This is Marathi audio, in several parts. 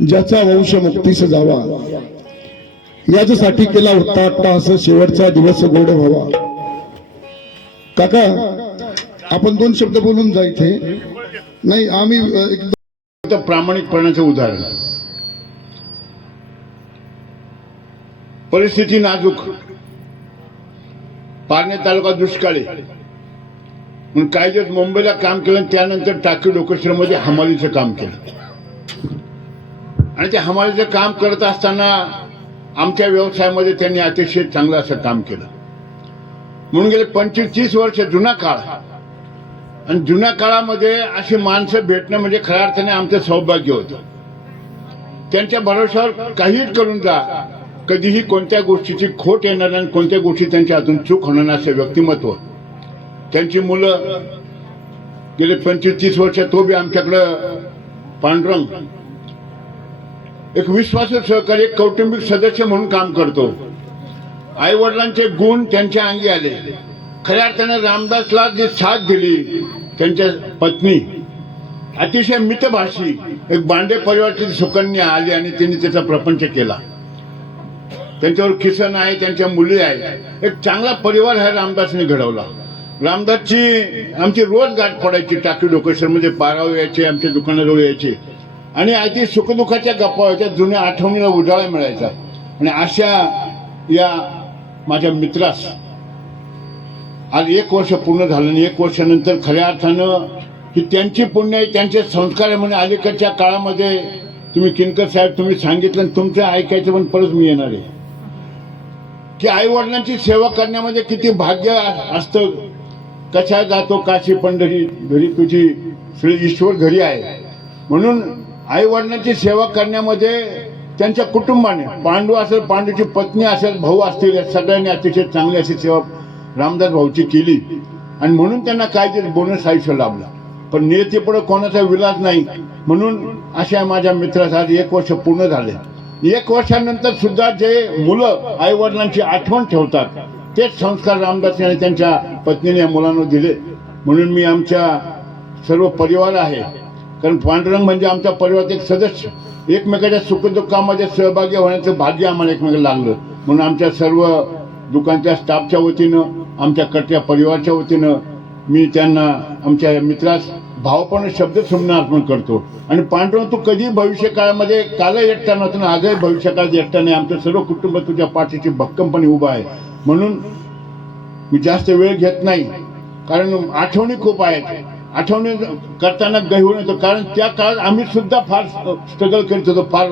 ज्याचा वंश मुक्तीस जावा, याच्यासाठी केला होता अट्टाहास, शेवटचा दिवस गोड व्हावा. काका आपण दोन शब्द बोलून जायचे नाही. आम्ही एकदम प्रामाणिकपणाचं उदाहरण. परिस्थिती नाजूक, पारनेर तालुका दुष्काळी, म्हणून काही दिवस मुंबईला काम केलं. त्यानंतर टाकी डोकेश्वरमध्ये हमालीचं काम केलं. आणि ते हमालीचं काम करत असताना आमच्या व्यवसायामध्ये त्यांनी अतिशय चांगलं असं काम केलं. म्हणून गेले 25-30 वर्ष जुना काळ. आणि जुन्या काळामध्ये अशी माणसं भेटणं म्हणजे खऱ्या अर्थाने आमचं सौभाग्य होतं. त्यांच्या भरोशावर काहीच करून जा, कधीही कोणत्या गोष्टीची खोट येणार नाही, कोणत्या गोष्टी त्यांच्या हातून चूक होणार नाही असं व्यक्तिमत्व. त्यांची मुलं गेले 25-30 वर्ष, तो बी आमच्याकडं पांडुरंग एक विश्वासू सहकारी, एक कौटुंबिक सदस्य म्हणून काम करतो. आई वडिलांचे गुण त्यांच्या अंगी आले. खऱ्या अर्थाने रामदासला जी साथ दिली त्यांच्या पत्नी, अतिशय मितभाषी, एक बांडे परिवाराची सुकन्या आली आणि तिने त्याचा प्रपंच केला. त्यांच्यावर किसन आहे, त्यांच्या मुली आहे. एक चांगला परिवार हा रामदासने घडवला. रामदासची आमची रोज गाठ पडायची. टाकी डोकेश्वरमध्ये पाराव यायचे, आमच्या दुकानाजवळ यायचे आणि अगदी सुखदुःखाच्या गप्पा व्हायच्या. जुन्या आठवणीला उजाळा मिळायचा. आणि अशा या माझ्या मित्रास आज 1 वर्ष पूर्ण झालं. आणि 1 वर्षानंतर खऱ्या अर्थानं ही त्यांची पुण्य आहे, त्यांचे संस्कार आहे. म्हणजे अलीकडच्या काळामध्ये तुम्ही किनकर साहेब तुम्ही सांगितलं, तुमचं ऐकायचं पण परत मी येणार आहे की आई वडिलांची सेवा करण्यामध्ये किती भाग्य असतं. कशा जातो काशी पंढरी, घरी तुझी श्री ईश्वर घरी आहे. म्हणून आई वडिलांची सेवा करण्यामध्ये त्यांच्या कुटुंबाने, पांडू असेल, पांडूची पत्नी असेल, भाऊ असतील, या सगळ्यांनी अतिशय चांगली अशी सेवा रामदास भाऊची केली. आणि म्हणून त्यांना काहीतरी बोनस आयुष्य लाभला. पण नियतीपुढे कोणाचा विलाज नाही. म्हणून अशा माझ्या मित्रास आज 1 वर्ष पूर्ण झाले. 1 वर्षानंतर सुद्धा जे मुलं आई वडिलांची आठवण ठेवतात, तेच संस्कार रामदासने आणि त्यांच्या पत्नीने या मुलांना दिले. म्हणून मी आमच्या सर्व परिवार आहे, कारण पांडुरंग म्हणजे आमच्या परिवारात एक सदस्य. एकमेकाच्या सुखदुःखामध्ये सहभागी होण्याचं भाग्य आम्हाला एकमेकाला लागलं. म्हणून आमच्या सर्व दुकानच्या स्टाफच्या वतीनं, आमच्या कट्या परिवाराच्या वतीनं मी त्यांना, आमच्या मित्रास भावपूर्ण शब्द सुमन अर्पण करतो. आणि पांडुरंग, तू कधी भविष्य काळामध्ये कालही एकटा नव्हतं, आजही भविष्य काळात एकटा नाही. आमचं सर्व कुटुंब तुझ्या पाठीशी भक्कमपणे उभं आहे. म्हणून मी जास्त वेळ घेत नाही, कारण आठवणी खूप आहेत. आठवणी करताना गहिवून येतो, कारण त्या काळात आम्ही सुद्धा फार स्ट्रगल करीत होतो, फार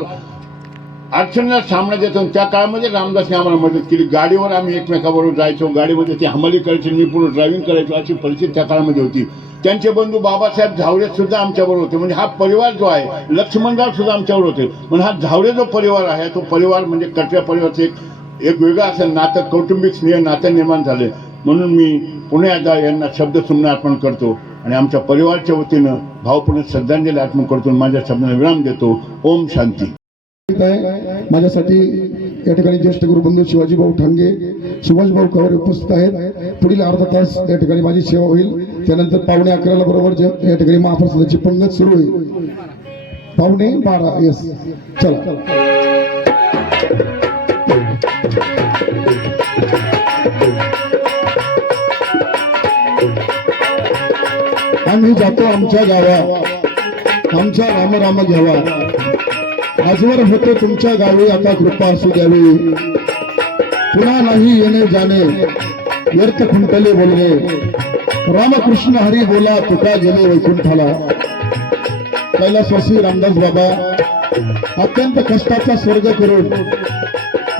अडचणीला सामना देत होतो. त्या काळामध्ये रामदासने आम्हाला मदत केली. गाडीवर आम्ही एकमेकाबरोबर जायचो, गाडीमध्ये ती हमाली करायची, मी पूर्ण ड्रायव्हिंग करायचो. अशी परिस्थिती त्या काळामध्ये होती. त्यांचे बंधू बाबासाहेब झावरे सुद्धा आमच्याबरोबर होते. म्हणजे हा परिवार जो आहे, लक्ष्मणराव सुद्धा आमच्याबरोबर होते. म्हणजे हा झावरे जो परिवार आहे, तो परिवार म्हणजे कटऱ्या परिवाराचं एक वेगळं असं नातं, कौटुंबिक स्नेह नातं निर्माण झाले. म्हणून मी पुन्हा एकदा यांना शब्द सुमन अर्पण करतो आणि आमच्या परिवाराच्या वतीनं भावपूर्ण श्रद्धांजली अर्पण करतो. माझ्या शब्दांना विराम देतो. ओम शांती. माझ्यासाठी या ठिकाणी ज्येष्ठ गुरुबंधू शिवाजी भाऊ ठांगे, सुभाष भाऊ कवरे उपस्थित आहेत. पुढील अर्धा तास या ठिकाणी माझी सेवा होईल. त्यानंतर 11:15 बरोबर या ठिकाणी महाप्रसादाची पंगत सुरू होईल. 11:15 येस. चला आम्ही जातो आमच्या गावा, आमचा राम राम घ्यावा. आजवर होते तुमच्या गावी, आता कृपा असू द्यावी. पुन्हा नाही येणे जाणे, व्यर्थ खुंटले बोलणे. रामकृष्ण हरी बोला, तुका गेले वैकुंठाला. कैलासवासी रामदास बाबा अत्यंत कष्टाचा स्वर्ग करून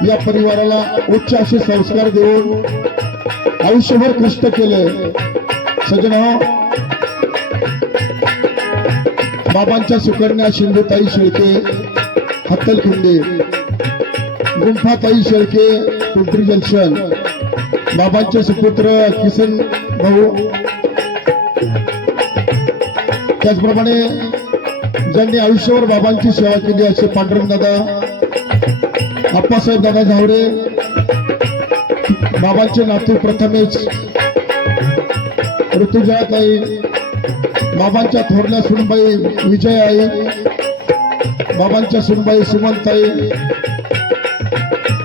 या परिवाराला उच्च असे संस्कार देऊन आयुष्यभर कष्ट केले. सजनो, बाबांच्या सुकन्या शिंदेताई शेळके हत्तलखिंडी, गुंफाताई शेळके पिंपरी जंक्शन, बाबांचे सुपुत्र किसन भाऊ, त्याचप्रमाणे ज्यांनी आयुष्यभर बाबांची सेवा केली असे पांडुरंग दादा, आप्पासाहेब दादा झावरे, बाबांचे नातू प्रथमेश ऋतुजात आई, बाबांच्या थोरल्या सुनबाई विजय आई, बाबांच्या सुनबाई सुमनताई,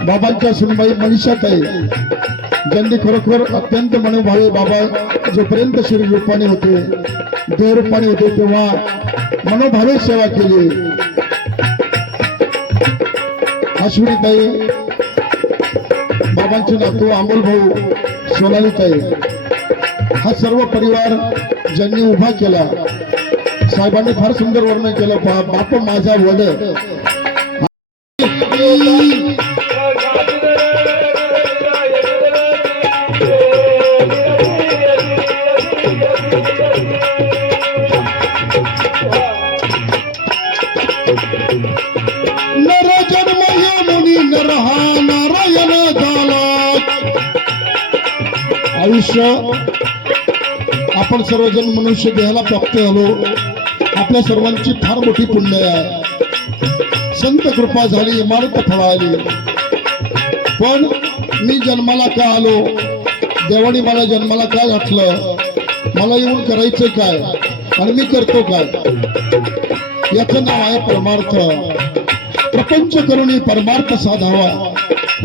बाबांच्या सुनबाई मनीषाताई, ज्यांनी खरोखर अत्यंत मनोभावे बाबा जोपर्यंत शरीर रूपाने होते, देह रूपाने होते, तेव्हा मनोभावे सेवा केली. अश्विनीताई, बाबांचे नातू अमोल भाऊ, सोनालीताई, हा सर्व परिवार ज्यांनी उभा केला. साहेबांनी फार सुंदर वर्णन केलं. बाप माझा वड, नर जन्म मुनी नर हा नारायण झाला. आयुष्य आपण सर्वजण मनुष्य देहाला प्राप्त झालो. आपल्या सर्वांची फार मोठी पुण्य आहे. संत कृपा झाली, इमारत फळाली. पण मी जन्माला का आलो, देवाने मला जन्माला का घातलं, मला येऊन करायचं काय आणि मी करतो काय, याचं नाव आहे परमार्थ. प्रपंच करून परमार्थ साधावा,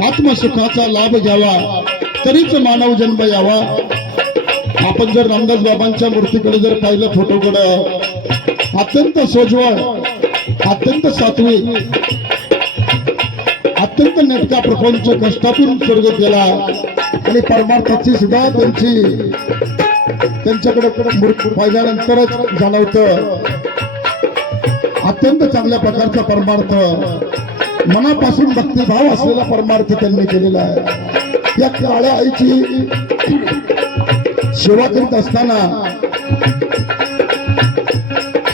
आत्मसुखाचा लाभ घ्यावा, तरीच मानव जन्म यावा. आपण जर रामदास बाबांच्या मूर्तीकडे जर पाहिलं, फोटोकडे, अत्यंत सोज्वळ, अत्यंत सात्विक, अत्यंत नेटका प्रपंच कष्टातून स्वर्ग केला आणि परमार्थाची सुद्धा त्यांच्याकडे पाहिल्यानंतरच जाणवतं. अत्यंत चांगल्या प्रकारचा परमार्थ, मनापासून भक्तिभाव असलेला परमार्थ त्यांनी केलेला आहे. या काळ्या आईची सेवा करीत असताना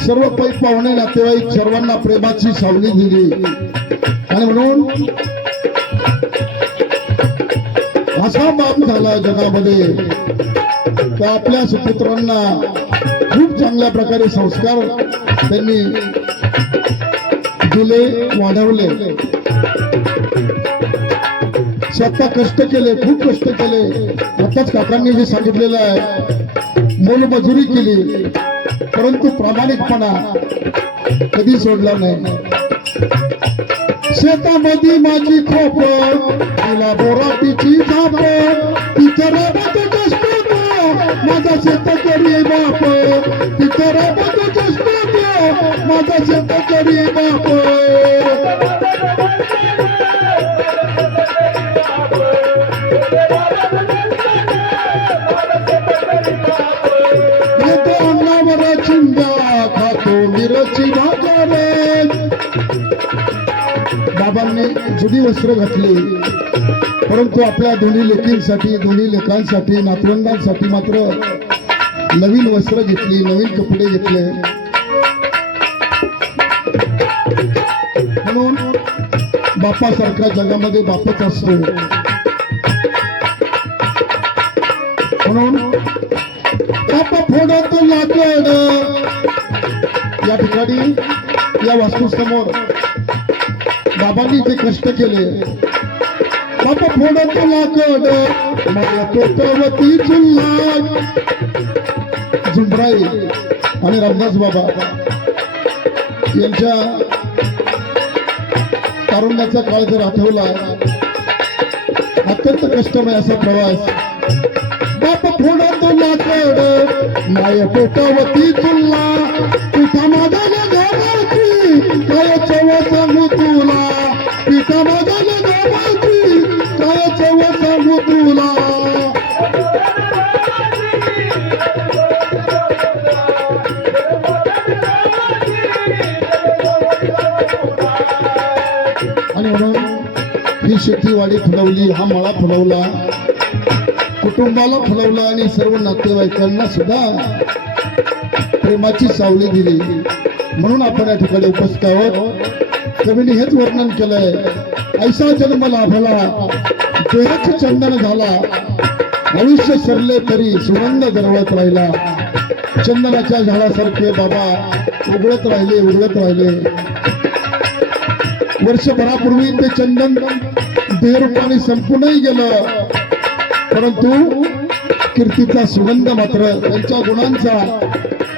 सर्व पै पाहुणे नातेवाईक सर्वांना प्रेमाची सावली दिली आणि म्हणून असा बाप झाला जगामध्ये की आपल्या सुपुत्रांना खूप चांगल्या प्रकारे संस्कार त्यांनी दिले, वाढवले. स्वतः कष्ट केले, खूप कष्ट केले. आताच काकांनी जे सांगितलेलं आहे, मोलमजुरी केली, परंतु प्रामाणिकपणा कधी सोडला नाही. शेतामध्ये माझी खोप, तिला बोराटीची झाप, तिथं राबत कष्ट माझा शेतकरी बाप, तिथं राबत कष्ट माझा शेतकरी बाप. बाबांनी जुनी वस्त्र घातली, परंतु आपल्या दोन्ही लेकींसाठी, दोन्ही लेकांसाठी, नातवंडांसाठी मात्र नवीन वस्त्र घेतली, नवीन कपडे घेतले. म्हणून बापासारखा जगामध्ये बापच असतो. म्हणून बापा फोडत लाकड, या ठिकाणी या वास्तूसमोर बाबांनी जे कष्ट केले. बापा फोडत लाकड, माझ्या पोटावरती चुल्हा. झुंबराई आणि रामदास बाबा यांच्या तारुण्याचा काळ जर आठवला, अत्यंत कष्टमय असा प्रवास. बाप फोडत लाकड, माय पोटावरती चुल्हा. पिठा माझ्या गावाची काय चव सांगू तुला, पिठा माझ्या गावाची काय चव सांगू तुला. आणि म्हणून ही शेतीवाडी फुलवली, हा मळा फुलवला, कुटुंबाला फुलवला आणि सर्व नातेवाईकांना सुद्धा प्रेमाची सावली दिली. म्हणून आपण या ठिकाणी उपस्थित आहोत. कवीने हेच वर्णन केलंय, ऐसा जन्म लाभला, देहच चंदन झाला, आयुष्य सरले तरी सुगंध दरवळत राहिला. चंदनाच्या झाडासारखे बाबा उघडत राहिले, उघडत राहिले. वर्षभरापूर्वी ते चंदन देहरूपाने संपूनही गेलं, परंतु कीर्तीचा सुगंध मात्र, त्यांच्या गुणांचा,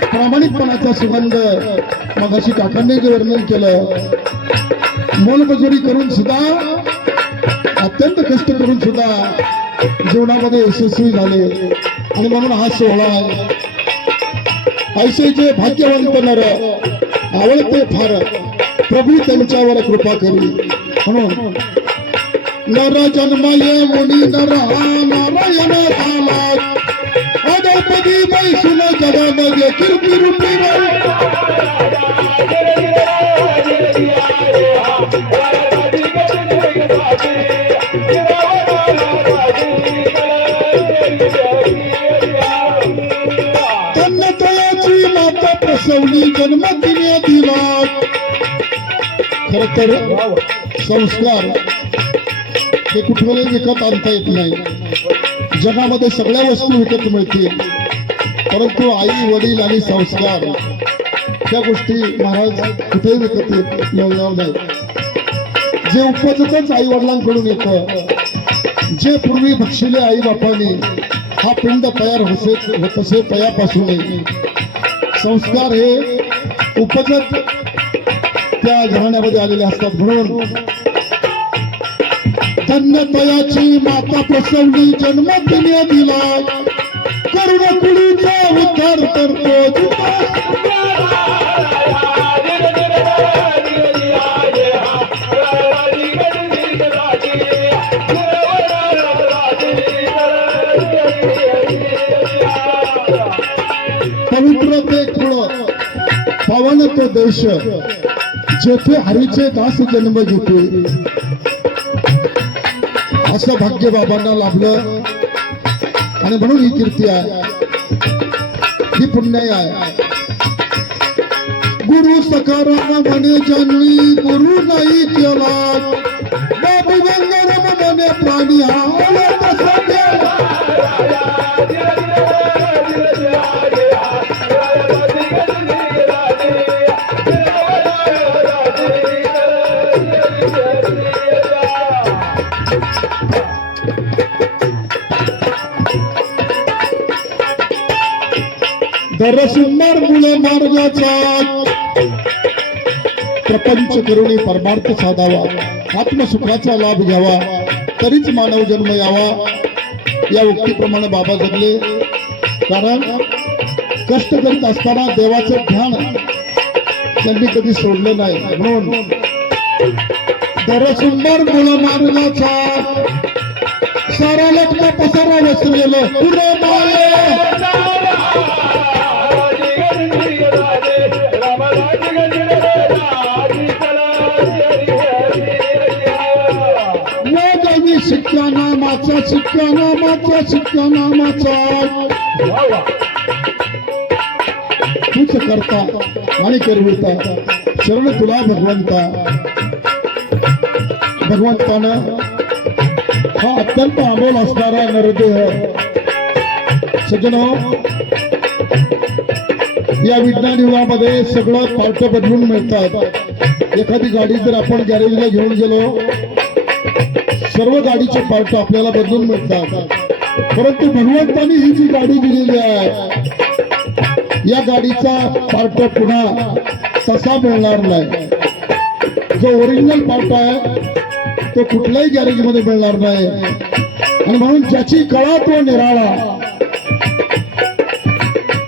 प्रामाणिकपणाचा सुगंध मगाशी काकांनी जे वर्णन केलं, मोलमजुरी करून सुद्धा, अत्यंत कष्ट करून सुद्धा जीवनामध्ये यशस्वी झाले आणि म्हणून हा सोहळा आहे. ऐसे जे भाग्यवंत नर आवडते फार, प्रभू त्यांच्यावर कृपा करी. म्हणून नर जन्म ये मुनी नर हा नारायण झाला, अदपदी बैसून जगामध्ये कीर्ती रूपी तन्नतयाची माता प्रसवली जन्म तिने दिला. खर तर संस्कार हे कुठलाही विकत आणता येत नाही. जगामध्ये सगळ्या वस्तू विकत मिळतील, परंतु आई वडील आणि संस्कार त्या गोष्टी महाराज कुठेही विकत मिळणार नाही. जे उपजतच आई वडिलांकडून येतं, जे पूर्वी बक्षिले आई बापाने, हा पिंड तयार होत असे तयापासून संस्कार हे उपजत त्या घराण्यामध्ये आलेले असतात. म्हणून तन्नतयाची माता प्रसवली जन्म तिने दिला, करुण कुळीचा उद्धार करतो. पवित्र ते कुळ, पावन तो देश, जेथे हरीचे दास जन्म घेते. असं भाग्य बाबांना लाभलं आणि म्हणून ही कीर्ती आहे, ही पुण्य आहे. गुरु सकाराम म्हणे ज्यांनी गुरु नाही केला, बाबू गंगाराम म्हणे प्राणी हा दरसुंदर मुळे मार्गाचा प्रपंच करुणी परमार्थ साधावा, आत्मसुखाचा लाभ घ्यावा, तरीच मानव जन्म यावा. या उक्तीप्रमाणे बाबा जगले. कारण कष्ट करीत असताना देवाचं ध्यान त्यांनी कधी सोडलं नाही. म्हणून दरसुंदर मुळे मार्गाचा सारा लटका पसारा बसलेलं पुरे माये. शिक्का नामाचा, शिक्का नामाचा, शिक्का नामाचा तूच करता आणि करविता. शरण तुला भगवंता. भगवंतानं हा अत्यंत अमोल असणारा नरदेह. सज्जनो, या विज्ञान युगामध्ये सगळं पार्ट बदलून मिळतात. एखादी गाडी जर आपण गॅरेजला घेऊन गेलो, सर्व गाडीचे पार्ट आपल्याला बदलून मिळतात. परंतु भगवंतांनी ही जी गाडी दिलेली आहे, या गाडीचा पार्ट पुन्हा तसा मिळणार नाही. जो ओरिजिनल पार्ट आहे तो कुठल्याही गॅरेज मध्ये मिळणार नाही. आणि म्हणून ज्याची कळा तो निराळा.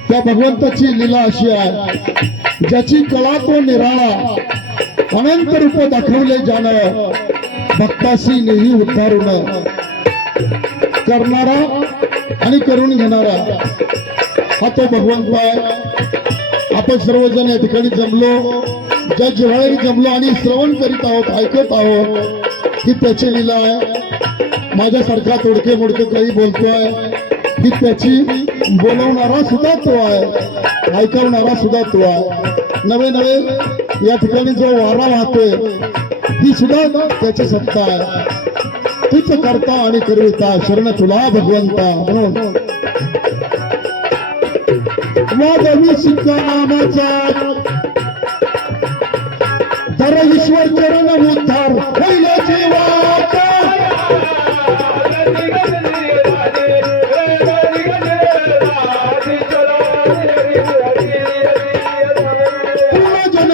त्या भगवंताची लीला अशी आहे, ज्याची कळा तो निराळा, अनंत रूप दाखवले जाणं, भक्ताशी नेही उद्धारून करणारा आणि करून घेणारा हा तो भगवंत आहे. आपण सर्वजण या ठिकाणी जमलो, ज्या जिव्हाळ्याने जमलो आणि श्रवण करीत आहोत, ऐकत आहोत ही त्याची लीला आहे. माझ्यासारखा तोडके मोडके काही बोलतोय ही त्याची, बोलवणारा सुद्धा तो आहे, ऐकवणारा सुद्धा तो आहे. नवे नवे या ठिकाणी जो वारा वाहतोय ही सुद्धा त्याची सत्ता आहे. तीच करता आणि करविता. शरण तुला भगवंता. म्हणून वादवी शिक्का नामाचा तर ईश्वर चरण उद्धार होईल जीवाचा. पुन्हा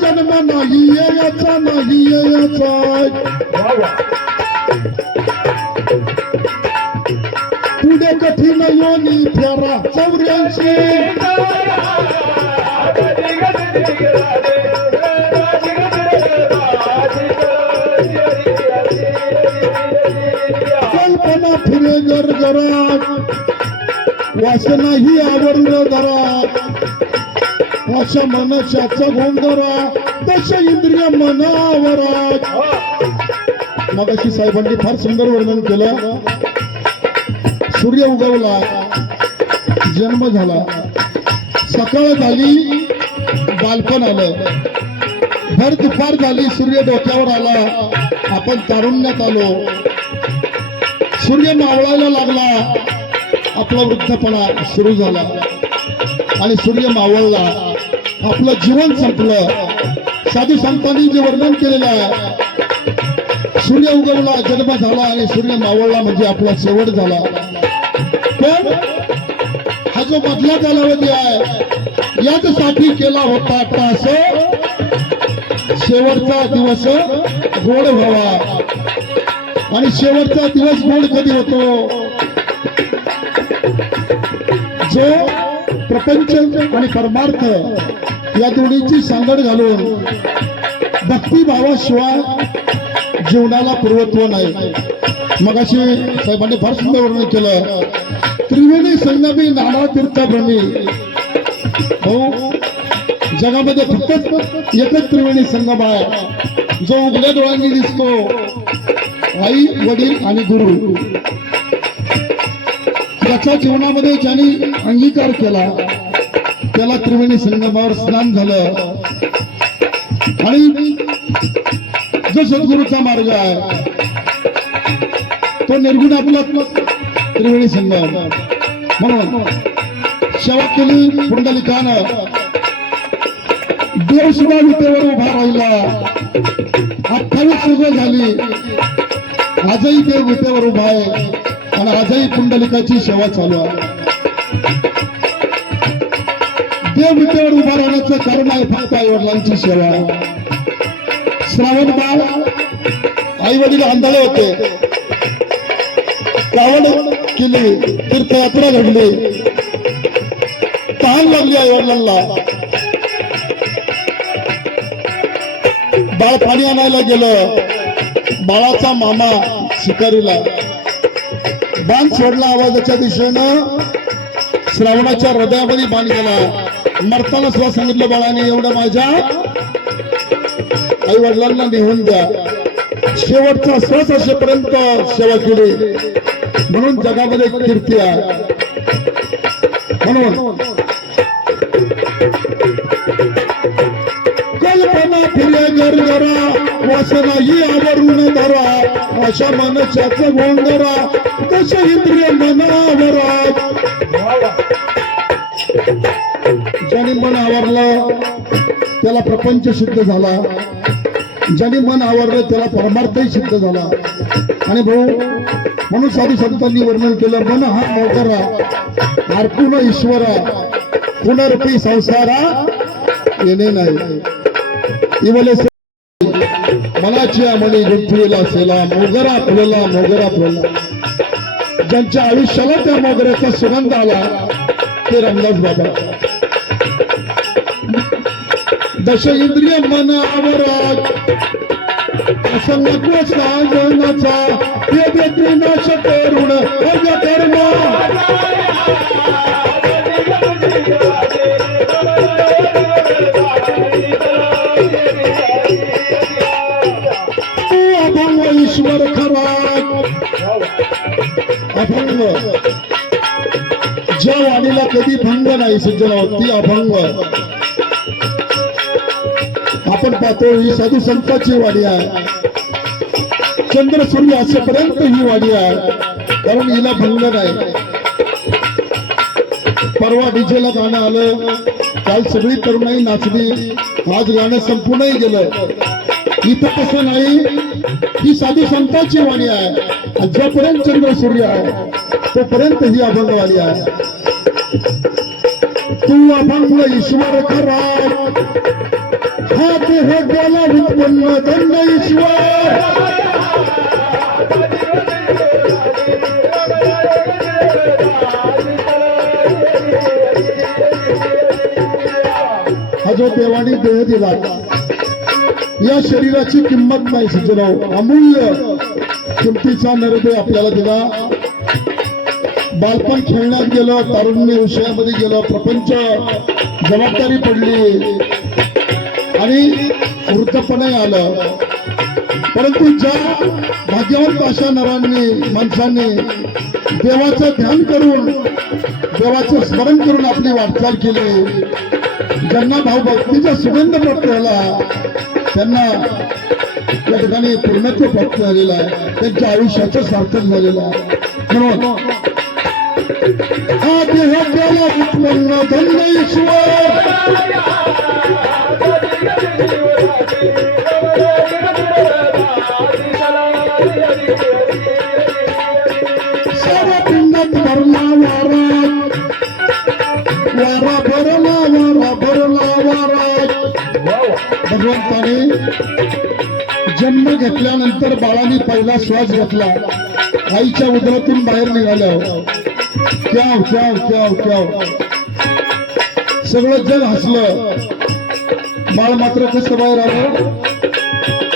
जन्म नाही याचा नाही याचा पुढे कठीण योनी फेरा 84 कल्पना फिरे गरगरात वासनाही आवरण घरात अशा मनुष्याचा गोंधरा दश इंद्रिय मनावरात. मग अशी साहेबांनी फार सुंदर वर्णन केलं. सूर्य उगवला, जन्म झाला, सकाळ झाली, बालपण आलं, भर दुपार झाली, सूर्य डोक्यावर आला, आपण तारुण्यात आलो, सूर्य मावळायला लागला, आपला वृद्धपणा सुरू झाला आणि सूर्य मावळला, आपलं जीवन संपलं. साधू संतांनी जे वर्णन केलेलं आहे, सूर्य उगवला, जन्म झाला आणि सूर्य मावळला म्हणजे आपला शेवट झाला. पण हा जो मधला कालावधी आहे याच्यासाठी केला होता तास शेवटचा दिवस गोड व्हावा. आणि शेवटचा दिवस गोड कधी होतो? जो प्रपंच आणि परमार्थ या दोन्हीची सांगड घालून भक्तिभावाशिवाय जीवनाला पूर्वत्व नाही. मग अशी साहेबांनी फार सुंदर वर्णन केलं. त्रिवेणी संगमी नाना तीर्थभ्रमी. हो, जगामध्ये फक्त एकच त्रिवेणी संगम आहे जो उघड्या डोळ्यांनी दिसतो, आई वडील आणि गुरु. त्याच्या जीवनामध्ये ज्यांनी अंगीकार केला त्याला त्रिवेणी संगमावर स्नान झालं. आणि जो सद्गुरूचा मार्ग आहे तो निर्गुण आपला त्रिवेणी संगम. म्हणून सेवा केली पुंडलिकानं, देव सुद्धा विटेवर उभा राहिला. 28 वर्ष झाली, आजही देव विटेवर उभा आहे आणि आजही पुंडलिकाची सेवा चालू आहे. देव विटेवर उभा राहण्याचं कारण आहे फक्त आई वडिलांची सेवा. श्रावण बाळ आई वडील आंधळे होते, श्रावण केली, तीर्थयात्रा घडली, तहान लागली आई वडिलांना. बाळ पाणी आणायला गेलं, बाळाचा मामा शिकारीला बाण सोडला आवाजाच्या दिशेनं, श्रावणाच्या हृदयामध्ये बाण गेला. मरताना सुद्धा सांगितलं बाळाने, एवढं माझ्या आई वडिलांना नेऊन द्या. शेवटचा श्वास असेपर्यंत सेवा केली. म्हणून जगामध्ये कीर्ती आहे. म्हणून कल्पना फिरे गरगरा वासनाही आवरून धरा अशा मनुष्याचं गोंधरा दश इंद्रिय मनावरा. ज्याने मन आवरलं त्याला प्रपंच सिद्ध झाला, ज्याने मन आवरलं त्याला परमार्थही सिद्ध झाला. आणि भाऊ, म्हणून साधू संतांनी वर्णन केलं, मन हा मोगरा अर्पुन ईश्वरा पुनरपी संसारा येणे नाही. इवले मनाची मणी गुंतविला सेला मोगरा फुलला मोगरा फुलला. ज्यांच्या आयुष्याला त्या मोगऱ्याचा सुगंध आला ते रामदास बाबा. दश इंद्रिय मन आवरात असंग सांगण्याचा ते नाश करुण अज कर्म. तू अभंग ईश्वर खरा अभंग. ज्या वाणीला कधी भंग नाही सज्जना ती अभंग. आपण पाहतो ही साधू संतांची वाणी आहे. चंद्र सूर्य असेपर्यंत ही वाणी आहे, कारण हिला भंग नाही. परवा डीजेला गाणं आलं, काल सगळी तरुणाई नाचली, आज गाणं संपूर्णही गेलं. इथं तसं नाही, ही साधू संतांची वाणी आहे. जोपर्यंत चंद्र सूर्य आहे तोपर्यंत ही अभंगवाणी आहे. तू अभंग ईश्वर खरा हा देह गेला उत्पन्न दंड ईश्वर हा जो देवाने देह दिला या शरीराची किंमत नाही सुचराव अमूल्य किमतीचा नरदेह आपल्याला दिला बालपण खेळण्यात गेलं तारुण्य विषयामध्ये गेलं प्रपंच जबाबदारी पडली आणि वृद्धपणे आलं परंतु ज्या भाग्यवंत अशा नरांनी माणसांनी देवाचं ध्यान करून देवाचं स्मरण करून आपली वाटचाल केली ज्यांना भावभक्तीचा सुगंध प्राप्त झाला त्यांना या ठिकाणी पूर्णत्व प्राप्त झालेलं आहे त्यांच्या आयुष्याचं सार्थक झालेलं आहे म्हणून हा देह गेला उत्पन्न धन्य ईश्वर सारा पिंडात भरला वारा भरला वारा भगवंताने जन्म घेतल्यानंतर बाळाने पहिला श्वास घेतला आईच्या उदरातून बाहेर निघाल्या क्याव क्याव क्याव क्याव सगळं जग हसलं बाळ मात्र कसं बाहेर आलं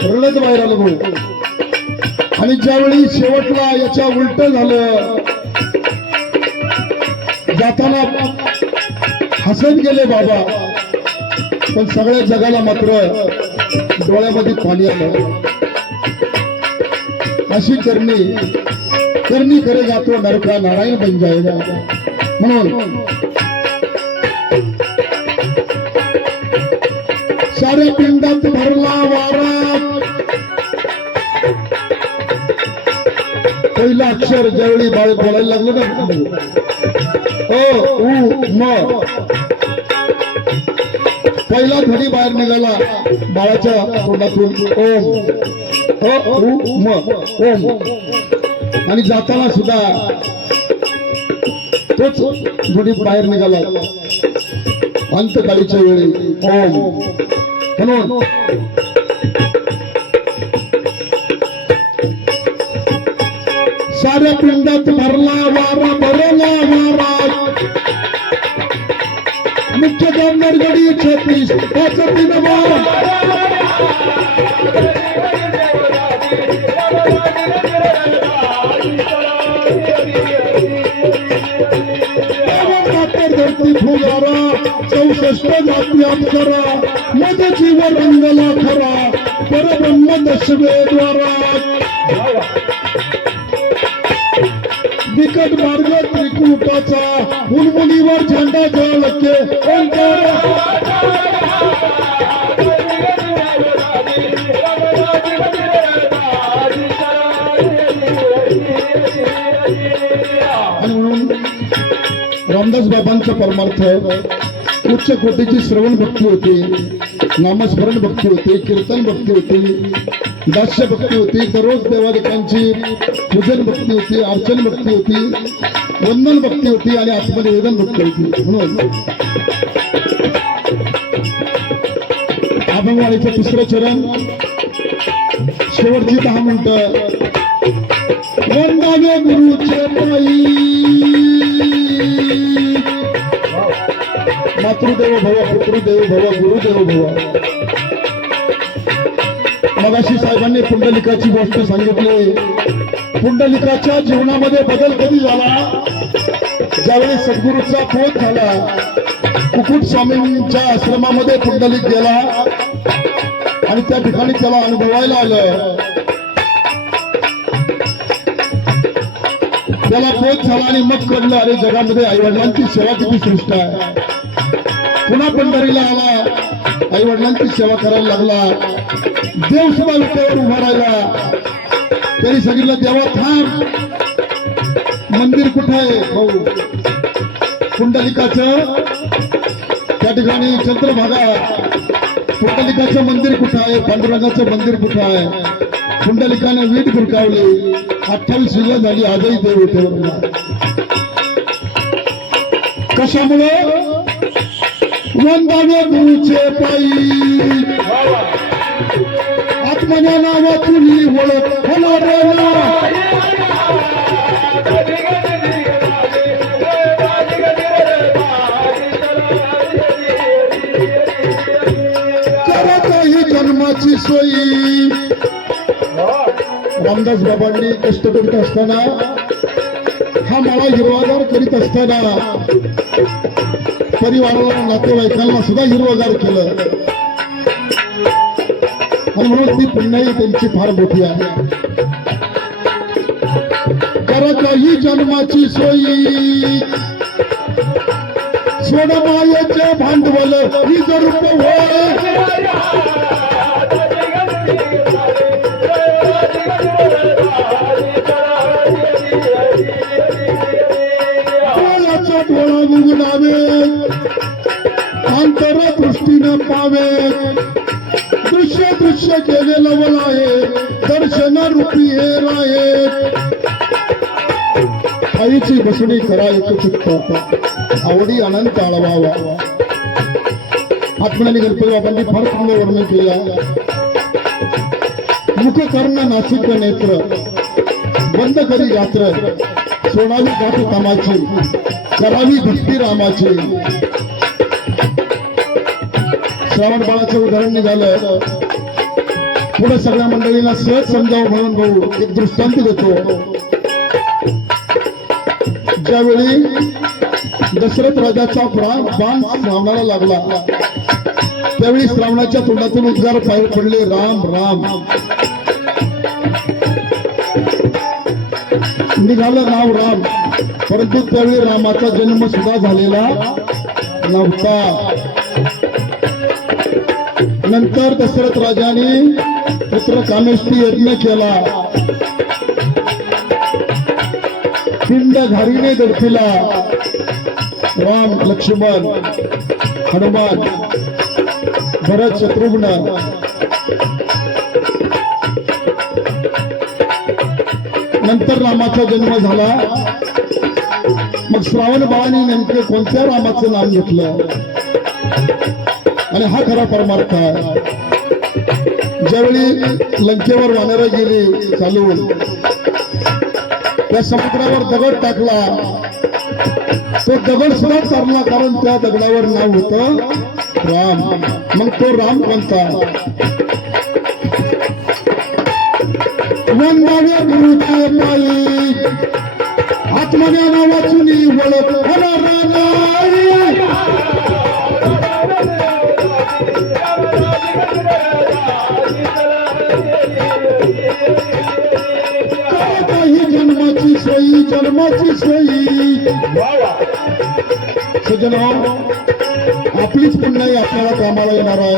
रडत बाहेर आलं भाऊ आणि ज्यावेळी शेवटला याच्या उलट झालं जाताना हसत गेले बाबा पण सगळ्या जगाला मात्र डोळ्यामध्ये पाणी आलं अशी करनी करे जातो नरका नारायण बन जाएगा म्हणून साऱ्या पिंडात भरला वारा पहिलं अक्षर ज्यावेळी बाळ बोलायला लागलं ना म पहिला ध्वनी बाहेर निघाला बाळाच्या तोंडातून ओम ओम आणि जाताना सुद्धा तोच ध्वनी बाहेर निघाला अंतकाळीच्या वेळी ओम म्हणून साऱ्या पिंडात भरला वारा भरला वारा मुख्य जामनेर गडी 36 5 धरती फुलारा 64 जाती अप्सरा मध जीव रंगला खरा परब्रह्म दशवे द्वारा बिकट मार्ग त्रिकुटाचा मुलमुलीवर झेंडा झळके ओंकार आणि म्हणून रामदास बाबांचा परमार्थ उच्च कोटीची श्रवण भक्ती होती नामस्मरण भक्ती होती कीर्तन भक्ती होती दास्य भक्ती होती दररोज देवादिकांची पूजन भक्ती होती अर्चन भक्ती होती वंदन भक्ती होती आणि आत्मनिवेदन भक्ती होती म्हणून अभंगवाणीचं तिसरं चरण शेवटची 10 मिनिटं वंदावे गुरुचे पायी मातृदेव भव पितृदेव भव गुरुदेव भव मगाशी साहेबांनी पुंडलिकाची गोष्ट सांगितली पुंडलिकाच्या जीवनामध्ये बदल कधी झाला ज्यावेळी सद्गुरूचा पोत झाला कुकुट स्वामींच्या आश्रमामध्ये पुंडलिक गेला आणि त्या ठिकाणी त्याला अनुभवायला आलं त्याला पोत झाला आणि मग कळलं अरे जगामध्ये आईवडिलांची सेवा किती श्रेष्ठ आहे पुन्हा पंढरीला आला आईवडिलांची सेवा करायला लागला देव सुद्धा विटेवर उभा राहिला तरी सांगितलं देवा थांब मंदिर कुठं आहे भाऊ पुंडलिकाचं त्या ठिकाणी चंद्रभागा पुंडलिकाचं मंदिर कुठं आहे पांडुरंगाचं मंदिर कुठं आहे पुंडलिकाने वीट भिरकावली 28 युग झाली आजही देव विटेवर कशामुळे वंदावे गुरुचे पायी जन्माची सोयी रामदास बाबांनी कष्ट करीत असताना हा मला हिरवागार करीत असताना परिवाराला नातेवाईकांना सुद्धा हिरवागार केलं आणि म्हणून ती पुण्याई त्यांची फार मोठी आहे. कर काही जन्माची सोयी सोड मायेचे भांडवल ही जर रूप डोळ्याचा डोळा बुगडावे अंतरदृष्टीनं पावे दृश्य दृश्य केलेलं वल आहे दर्शन रूपी हे राहे आईची बसणी करा एक चित्त आवडी अनंत आळवावा. आत्मज्ञानी गणपती बाबांनी फार चांगलं वर्णन केलं. मुख कर्ण नासिक नेत्र बंद करी गात्र सोडावी गाठ कामाची करावी भक्ती रामाची. श्रावण बाळाचं उदाहरण निघालं. पुढे सगळ्या मंडळींना सहज समजावं म्हणून भाऊ एक दृष्टांत देतो. ज्यावेळी दशरथ राजाचा बाण श्रावणाला लागला त्यावेळी श्रावणाच्या तोंडातून उद्गार बाहेर पडले राम राम. निघालं नाव राम परंतु त्यावेळी रामाचा जन्म सुद्धा झालेला नव्हता. नंतर दशरथ राजाने पुत्र कामेष्टी यज्ञ केला. पिंड घारीने दर्शिला राम लक्ष्मण हनुमान भरत शत्रुघ्न नंतर रामाचा जन्म झाला. मग श्रावण बाळाने नेमके कोणत्या रामाचं नाव घेतलं आणि हा खरा परमार्थ आहे. ज्यावेळी लंकेवर वानरं गेली चालून त्या समुद्रावर दगड टाकला तो दगड सुद्धा तरला कारण त्या दगडावर नाव होतं राम. मग तो राम कोणता वंदाव्या गुरुच्या पायी आत्मज्ञाना वाचुनी वळत जन्माची सोयी जन्माची सोयी. सज्जनो आपलीच पुण्याई आपल्याला कामाला येणार आहे.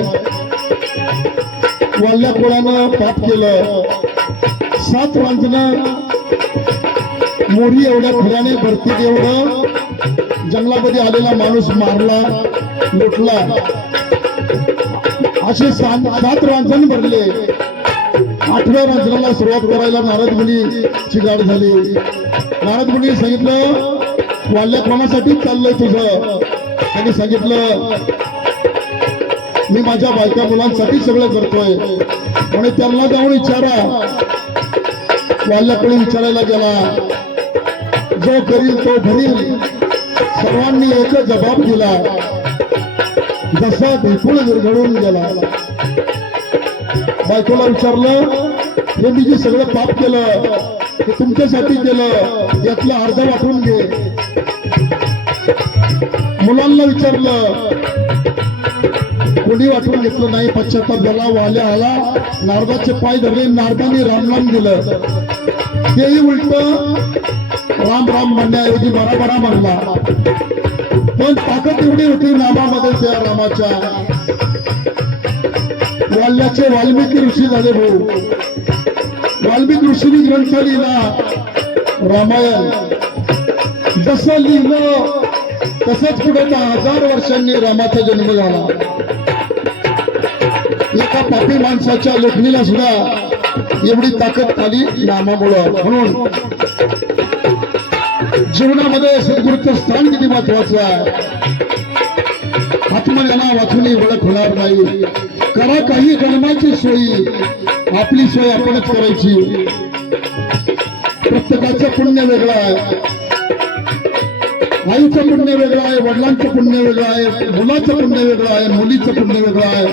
वाल्या कोळ्यानं पाप केलं. 7 रांजणं मोरी एवढ्या खऱ्याने भरतीत एवढं जंगलामध्ये आलेला माणूस मारला लुटला. असे 7 रांजण भरले. 8व्या रांजणाला सुरुवात करायला नारद मुनीची गाठ झाली. नारद मुनी सांगितलं वाल्या कोणासाठी चाललंय तुझं. त्यांनी सांगितलं मी माझ्या बायका मुलांसाठी सगळं करतोय. आणि त्यांना जाऊन विचारा. वाल्याकडे विचारायला गेला. जो करील तो भरील. सर्वांनी एक जबाब दिला. जसा ढेकूळ विरघळून गेला. बायकोला विचारलं हे मी जे सगळं पाप केलं ते तुमच्यासाठी केलं यातलं अर्ध वाटून घे. मुलांना विचारलं कोणी वाटून घेतलं नाही. पश्चाताप झाला. वाल्या आला नारदाचे पाय धरले. नारदाने रामनाम दिलं. तेही उलट राम राम म्हणण्याऐवजी बरा बरा म्हणला. पण ताकद एवढी होती नामामध्ये त्या रामाच्या. वाल्याचे वाल्मिकी ऋषी झाले भाऊ. वाल्मिकी ऋषींनी ग्रंथ लिहिला रामायण. जसं लिहिलं तसंच पुढे 10,000 वर्षांनी रामाचा जन्म झाला. एका पापी माणसाच्या लेखणीला सुद्धा एवढी ताकद आली नामामुळं. म्हणून जीवनामध्ये सद्गुरूचं स्थान किती महत्वाचं आहे. आत्मज्ञाना वाचून ओळख होणार नाही. करा काही जन्माची सोयी आपली सोय आपणच करायची. प्रत्येकाचं पुण्य वेगळं आहे. आईचं पुण्य वेगळं आहे. वडिलांचं पुण्य वेगळं आहे. मुलाचं पुण्य वेगळं आहे. मुलीचं पुण्य वेगळं आहे.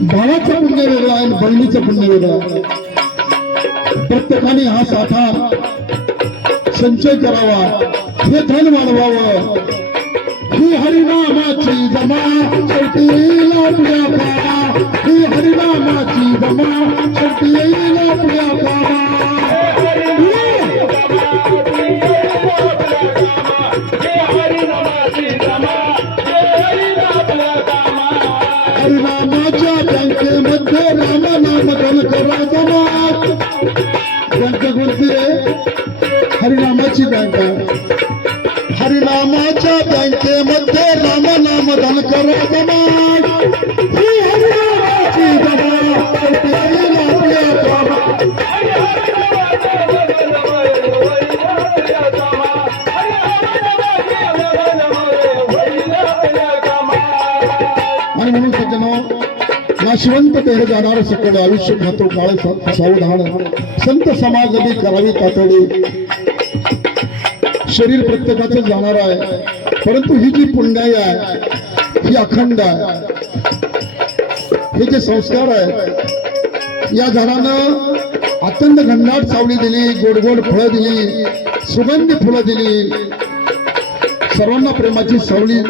भावाचं पुण्य वेगळं आहे आणि बहिणीचं पुण्य वेगळं आहे. प्रत्येकाने हा साठा संचय करावा, हे धन वाढवावं. ही हरिनामाची जमा शेवटी येईल आपल्या कामा, ही हरिनामाची जमा शेवटी येईल आपल्या कामा. हरिनामाच्या बँकेमध्ये रामनाम धन करा जमा. बँक कोणती आहे? हरिनामाची बँक आहे. हरिनामाच्या बँकेमध्ये रामनाम धन करा जमा. ही हरिनामाची जमा शेवटी येईल आपल्या कामा. आणि म्हणून सज्जनो, नाशवंत देह जाणार सकड आयुष्य खातो काळ सावधान. संत समागती करावी तातडी. शरीर प्रत्येकाचं जाणार आहे, परंतु ही जी पुण्याई आहे ही अखंड आहे. हे जे संस्कार आहे, या झाडानं अत्यंत घनदाट सावली दिली, गोड गोड फळं दिली, सुगंधी फुलं दिली, सर्वांना प्रेमाची सावली.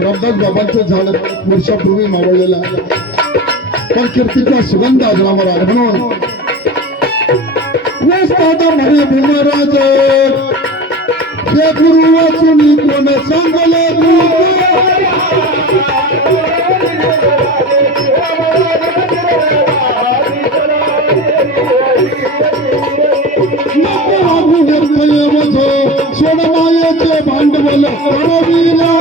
रामदास बाबांचं झाड वर्षापूर्वी मावळलेलं आहे, पण कीर्तीचा सुगंध आजरावर आहे. म्हणून म्हणे भीमराज हे गुरु वाचून कोण सांगले सोड मायेचे भांडवल करविला.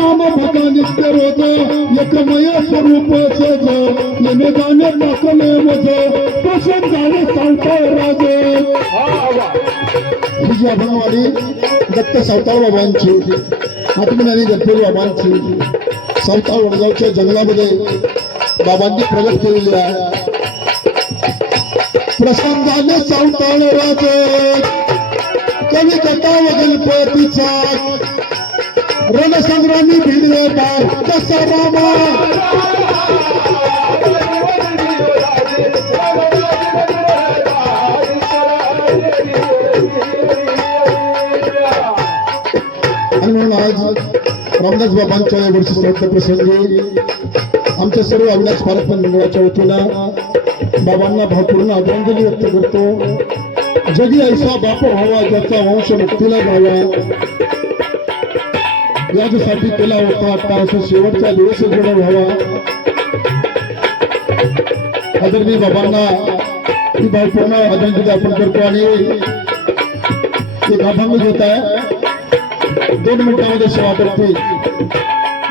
नाम भगा नित्य रोज एकमय स्वरूप सज येणे जाणे टाकले मज प्रसन्न झाले सावताळ राजे. ही जी अभंगवाडी दत्त सावताळ बाबांची, आत्मज्ञानी गणपती बाबांची सावताळ वडगावच्या जंगलामध्ये बाबांनी प्रगट केलेली आहे. प्रसन्न झाले सावताळ राजे कवी कथा व गणपतीचा रणसंग्रामी भिडले पार तसा रामा. आणि म्हणून आज रामदास बाबांच्या या वर्षी श्राद्ध प्रसंगी आमच्या सर्व अविनाश पारपण मंडळाच्या वतीनं बाबांना भावपूर्ण आदरांजली व्यक्त करतो. जगी ऐसा बाप व्हावा ज्याचा वंश मुक्तीला जावा, याच्यासाठी केला होता आता शेवटचा दिवस जोडा व्हावा. आदरणीय बाबांना ही भावपूर्ण आदरांजली अर्पण करतो आणि एक अभंग घेत आहे. 2 मिनिटांमध्ये सेवा करते.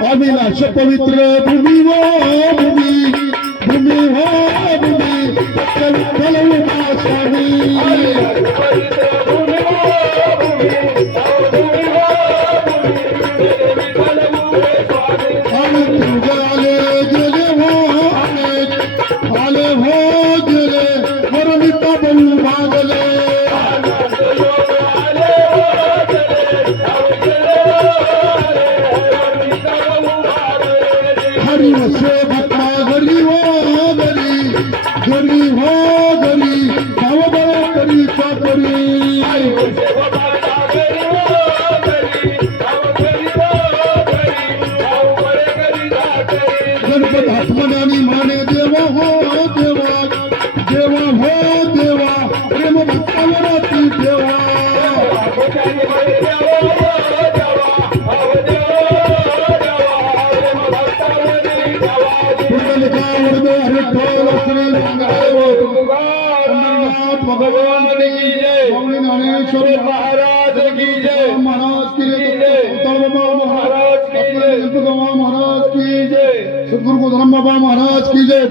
आम्ही नाश पवित्र भूमी हो भूमी, भूमी हो भूमी, स्वामी घरी हो घरी भावबळ करी चाकरी. गणपत आत्मनानी माने देवा हो देवा, देवा हो देवा, प्रेम भक्तावराती देवा. भगवान की जय, ज्ञानेश्वर महाराज की जय, महाराज की जय, महाराज की जय, महाराज की जय, सद्गुरु गोधराम बाबा महाराज की जय.